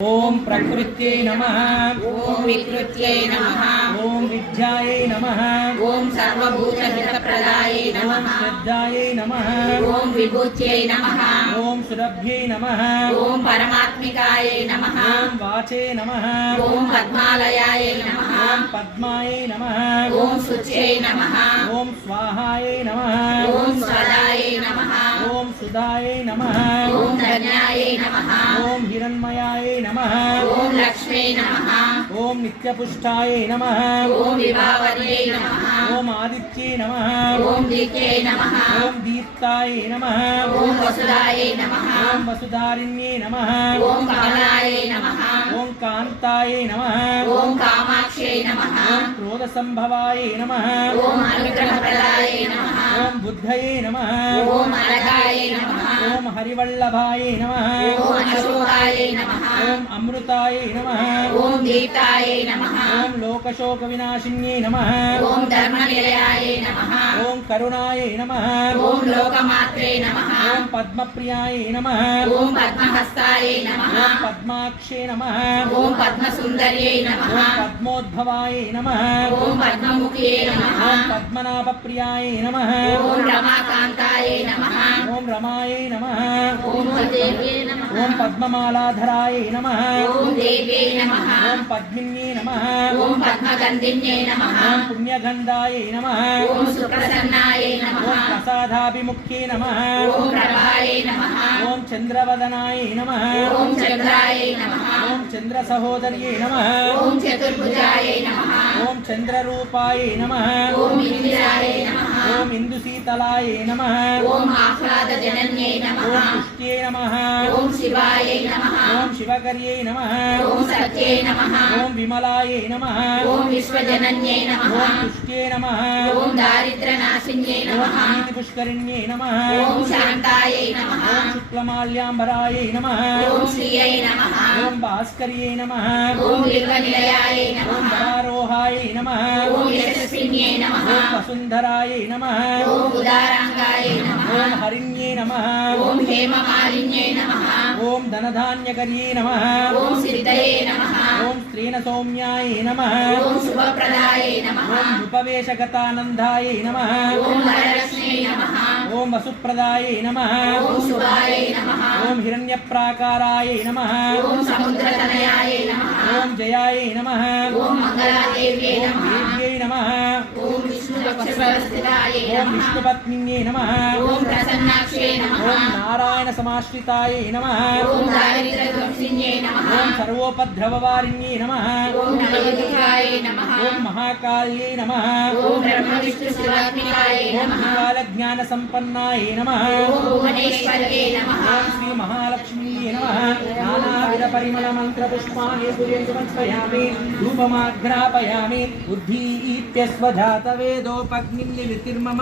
ओम प्रकृत्यै नमः। ओम विकृत्यै नमः। ओम विद्यायै नमः। ओम सर्वभूतहितप्रदायै नमः। ओम श्रद्धायै नमः। ओम विभूत्यै नमः। ओम सुरभ्यै नमः। ओम परमात्मिकायै नमः। ओम वाचे नमः। ओम पद्मालयायै नमः। ओम पद्मायै नमः। ओम शुच्यै नमः। ओम स्वाहायै नमः। ओम स्वदायै नमः। ओम सुधायै नमः। ओम धन्यायै नमः। ओम हिरण्मयायै नमः। ओम लक्ष्म्यै नमः। ओम नित्यपुष्टायै नमः। ओम विभावर्यै नमः। ओम आदित्यै नमः। ओम दीप्त्यै नमः। ओम दीप्तायै नमः। ओम वसुदायै नमः। ओम वसुधारिण्यै नमः। ओम कमलायै नमः। ओम कान्तायै नमः। ओम कामाक्ष्यै नमः। ओम क्रोधसंभवायै नमः। ओम अनुग्रहप्रदायै नमः। ओम बुद्धये नमः। ओम अनघायै नमः। ओम हरिवल्लभायै नमः। ओम अशोकायै नमः। ओम अमृतायै नमः। ओम दीप्तायै नमः। ओम लोकशोकविनाशिन्यै नमः। ओम धर्मनिलयायै नमः। ओम करुणायै नमः। ओम लोकमात्रे नमः। ओम पद्मप्रियायै नमः। ओम पद्महस्तायै नमः। ओम पद्माक्षे नमः। ओम पद्मसुन्दर्यै नमः। ओम पद्मोद्भवायै नमः। ओम पद्ममुख्ये नमः। ओम पद्मनाभप्रियायै नमः। ओम रमाकान्तायै नमः। ओम रमायै नमः। ओम देव्यै नमः। ओम पद्ममालाधरायै नमः। ओम देव्यै नमः। ओम पद्मिन्यै नमः। ओम पद्मगन्धिन्यै नमः। ओम पुण्यगन्धायै नमः। ओम सुप्रसन्नायै नमः। ओम प्रसादाभिमुख्ये नमः। ओम प्रभायै नमः। ओम चन्द्रवदनायै नमः। ओम चन्द्रायै नमः। ओम चन्द्रसहोदर्यै नमः। ओम चतुर्भुजायै नमः। ओम चन्द्ररूपायै नमः। ओम इन्दिरायै नमः। ओम इन्दुशीतलायै नमः। ओम आह्लादजनन्यै नमः। ओम पुष्ट्यै नमः। ओम शिवायै नमः। ओम शिवकर्यै नमः। ओम सत्यै नमः। ओम विमलायै नमः। ओम विश्वजनन्यै नमः। ओम तुष्ट्यै नमः। ओम दारिद्र्यनाशिन्यै ओम नमः। प्रीतिपुष्करिण्यै नमः। ओम शान्तायै नमः। ओम शुक्लमाल्याम्बरायै नमः। ओम श्रियै नमः। ओम भास्कर्यै नमः। ओम बिल्वनिलयायै ओम नमः। वरारोहायै नमः। ओम यशस्विन्यै नमः। ओम वसुन्धरायै नमः। ओम उदाराङ्गायै नमः। ओम हरिण्यै नमः। ओम हेममालिन्यै नमः। ओम धनधान्यकर्यै नमः। ओम सिद्धये नमः। ओम स्त्रीणसौम्यायै नमः। ओम शुभप्रदायै नमः। ओम नृपवेशगतानन्दायै नमः। ओम वरलक्ष्म्यै नमः। ओम वसुप्रदायै नमः। ओम शुभायै नमः। ओम हिरण्यप्राकारायै नमः। ओम समुद्रतनयायै नमः। ओम जयायै नमः। ओम मङ्गलादेव्यै ओम नमः। देव्यै नमः। ओम विष्णुपक्षवस्थितायै ओम नमः। विष्णुपत्न्यै नमः। ओम प्रसन्नाक्ष्यै नमः। ओम नारायणसमाश्रितायै नमः। ओम दारिद्र्यध्वंसिन्यै नमः। ओम सर्वोपद्रववारिण्यै नमः। ओम नवदुर्गायै नमः। ओम महाकाल्यै नमः। ओम ब्रह्मविष्णुशिवात्मिकायै ओम नमः। त्रिकालज्ञानसम्पन्नायै नमः। ओम भुवनेश्वर्यै नमः। ओम श्रीमहालक्ष्मीयै नमः। नानाविधपरिमलमन्त्रपुष्पाणि पूजयन्तु समर्पयामि। धूपमाघ्रापयामि। उद्धीप्य स्वजातवेदोपग्निं निवितिर्मम